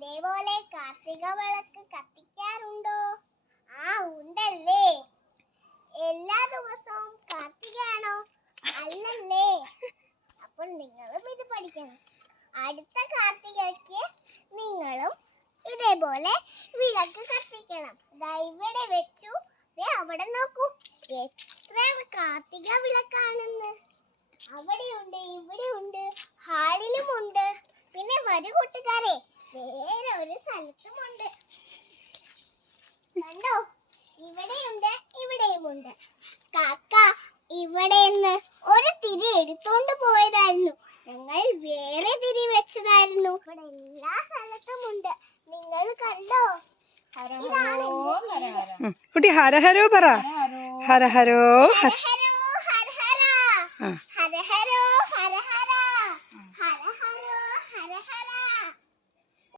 ഇതേപോലെ കാർത്തിക വിളക്ക് കത്തിക്കാറുണ്ടോ? ആ ഉണ്ടല്ലേ. എല്ലാ ദിവസവും കാർത്തികയാണോ? അല്ലല്ലേ. അപ്പോൾ നിങ്ങളും ഇത് പഠിക്കണം. അടുത്ത കാർത്തികയ്ക്ക് നിങ്ങളും ഇതേപോലെ വിളക്ക് കത്തിക്കണം. ദാ ഇവിടെ വെച്ചു. ദേ അവിടെ നോക്കൂ, എത്ര കാർത്തിക വിളക്കാണെന്ന്. അവിടെയുണ്ട്, ഇവിടെയുണ്ട്, ഹാളിലുമുണ്ട്. പിന്നെ വരൂ കൂട്ടുകാരെ, വേറെ ഒരു സ്ഥലത്തുമുണ്ട്. കണ്ടോ, ഇവിടെയുണ്ട്, ഇവിടെയുമുണ്ട്. കാക്ക ഇവിടെ നിന്ന് ഒരു തിരി എടുത്തോണ്ട് പോയതായിരുന്നു. ഞങ്ങൾ വേറെ തിരി വെച്ചതായിരുന്നു. ഇവിടെ എല്ലാ സ്ഥലത്തുമുണ്ട്. നിങ്ങൾ കണ്ടോ? കുട്ടി ഹരഹരോ പറ. ഹരഹരോ ഹരഹരോ ഹരഹര, ഹരഹരോ ഹരഹര, ഹരഹരോ ഹരഹര.